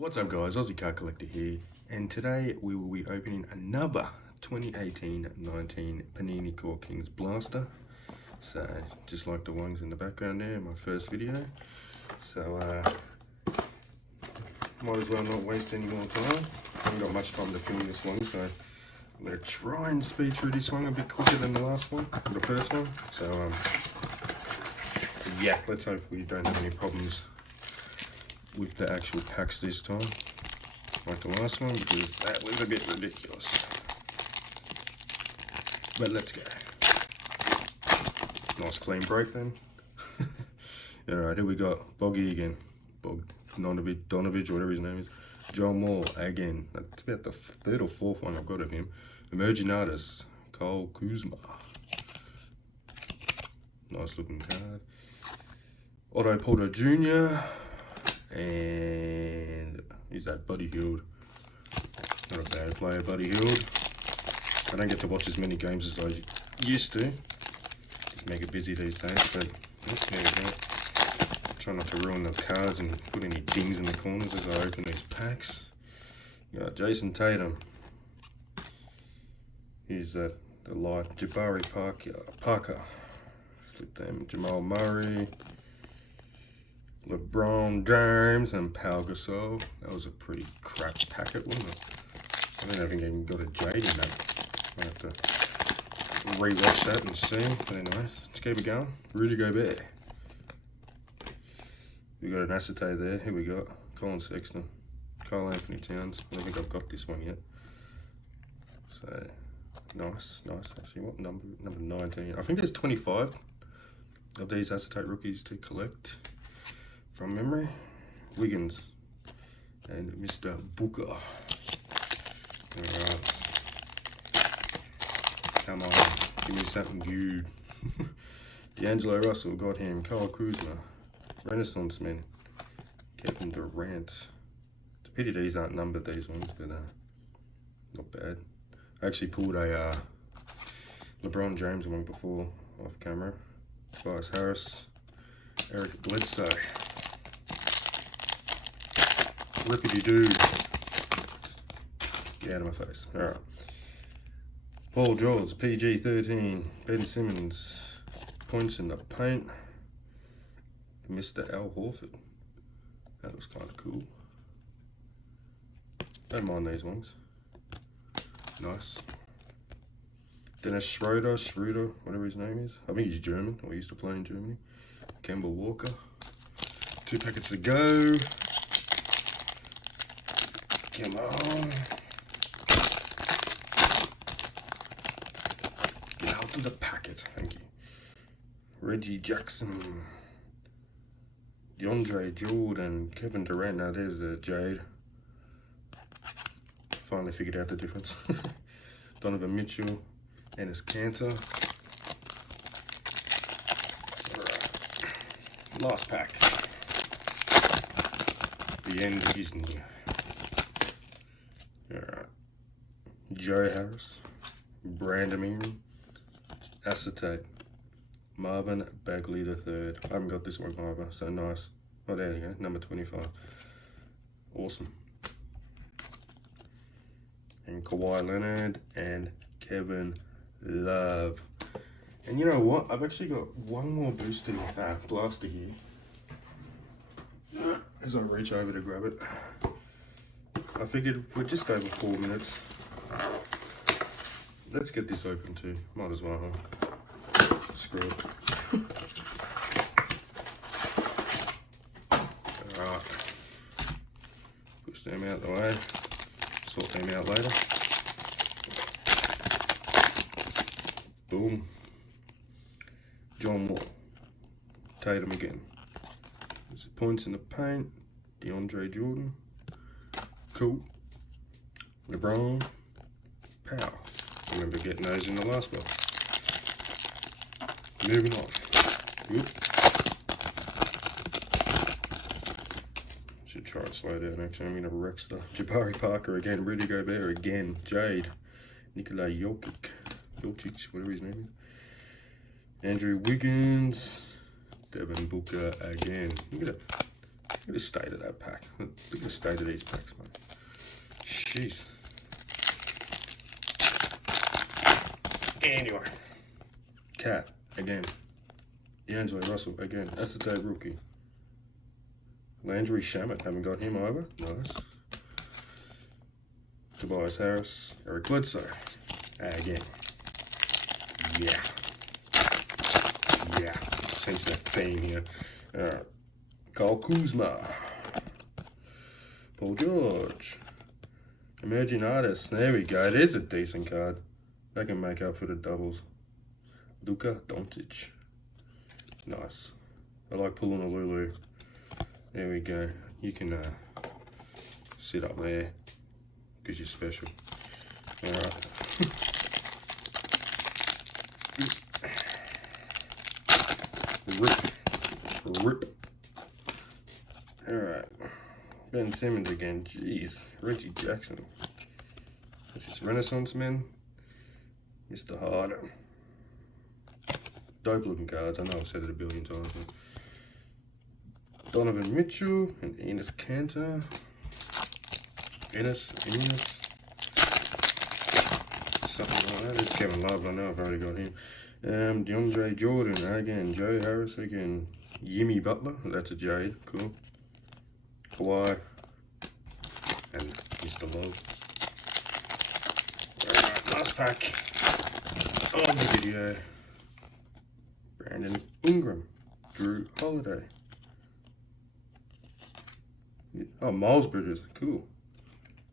What's up guys, Aussie Card Collector here, and today we will be opening another 2018-19 Panini Court Kings blaster. So, just like the ones in the background there, my first video. So, might as well not waste any more time. I haven't got much time to film this one, so I'm going to try and speed through this one a bit quicker than the last one, the first one. So, yeah, let's hope we don't have any problems with the actual packs this time, like the last one, because that was a bit ridiculous. But let's go. Nice clean break then. Alright, here we got Boggy again. Donovich, whatever his name is. John Moore again. That's about the third or fourth one I've got of him. Emerging artist, Kyle Kuzma. Nice looking card. Otto Porter Jr. And he's that Buddy Hield. Not a bad player, Buddy Hield. I don't get to watch as many games as I used to. Just make it busy these days, but there we go. Try not to ruin the cards and put any dings in the corners as I open these packs. You got Jason Tatum. He's the light Jabari Parker. Flip them. Jamal Murray. LeBron James and Pau Gasol. That was a pretty crap packet, wasn't it? I don't even got a jade in that. I have to re-watch that and see. But anyway, let's keep it going. Rudy Gobert. We got an acetate there. Here we got Colin Sexton, Kyle Anthony Towns. I don't think I've got this one yet. So nice. Actually, what number? Number 19. I think there's 25 of these acetate rookies to collect. From memory, Wiggins and Mr. Booker. Alright. Come on, give me something good. D'Angelo Russell, got him. Kyle Kuzma, Renaissance Man, Kevin Durant. It's a pity these aren't numbered, these ones, but not bad. I actually pulled a LeBron James one before off camera. Tobias Harris, Eric Bledsoe. Rippity doo. Get out of my face. Alright. Paul George, PG 13. Ben Simmons, points in the paint. Mr. Al Horford. That was kind of cool. Don't mind these ones. Nice. Dennis Schroeder, whatever his name is. I think he's German, or he used to play in Germany. Kemba Walker. 2 packets to go. Come on. Get out of the packet, thank you. Reggie Jackson. DeAndre Jordan. Kevin Durant. Now there's a Jade. Finally figured out the difference. Donovan Mitchell. Enes Kanter. Alright. Last pack. The end is near. Alright. Joe Harris, Brandon Ingram, Acetate, Marvin Bagley III. I haven't got this one either, so nice. Oh, there you go, number 25. Awesome. And Kawhi Leonard and Kevin Love. And you know what? I've actually got one more blaster here. As I reach over to grab it. I figured we're just over 4 minutes. Let's get this open too. Might as well, huh? Screw it. Alright. Push them out the way. Sort them out later. Boom. John Moore. Tatum again. There's points in the paint. DeAndre Jordan. Cool. LeBron. Pow. Remember getting those in the last one. Moving on. Whoop. Should try to slow down actually. I'm going to wreck stuff. Jabari Parker again. Rudy Gobert again. Jade. Nikola Jokic, whatever his name is. Andrew Wiggins. Devin Booker again. Look at that. Look at the state of that pack. Look at the state of these packs, man. Jeez. Anyway. Cat, again. D'Angelo Russell, again. That's the day rookie. Landry Shamet, haven't got him either. Nice. Tobias Harris, Eric Bledsoe. Again. Yeah. Yeah. Sense that theme here. Alright. Kyle Kuzma. Paul George. Emerging artists. There we go. There's a decent card. That can make up for the doubles. Luka Doncic. Nice. I like pulling a Lulu. There we go. You can sit up there because you're special. Alright. Rip. Alright. Ben Simmons again. Jeez. Reggie Jackson. This is Renaissance Men. Mr. Harden. Dope looking cards. I know I've said it a billion times. But Donovan Mitchell and Enes Kanter. Enes. Something like that. It's Kevin Love. I know I've already got him. DeAndre Jordan again. Joe Harris again. Jimmy Butler. That's a Jade. Cool. Kawhi. And Mr. Love. Alright, last pack of the video. Brandon Ingram. Drew Holiday. Oh, Miles Bridges. Cool.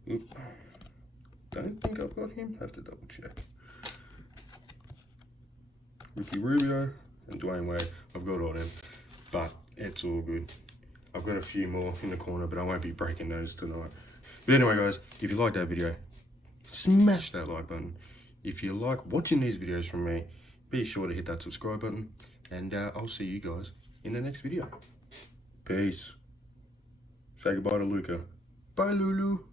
Oop. Don't think I've got him. Have to double check. Ricky Rubio and Dwayne Wade. I've got all them, but it's all good. I've got a few more in the corner, but I won't be breaking those tonight. But anyway, guys, if you liked that video, smash that like button. If you like watching these videos from me, be sure to hit that subscribe button, and I'll see you guys in the next video. Peace. Say goodbye to Luca. Bye, Lulu.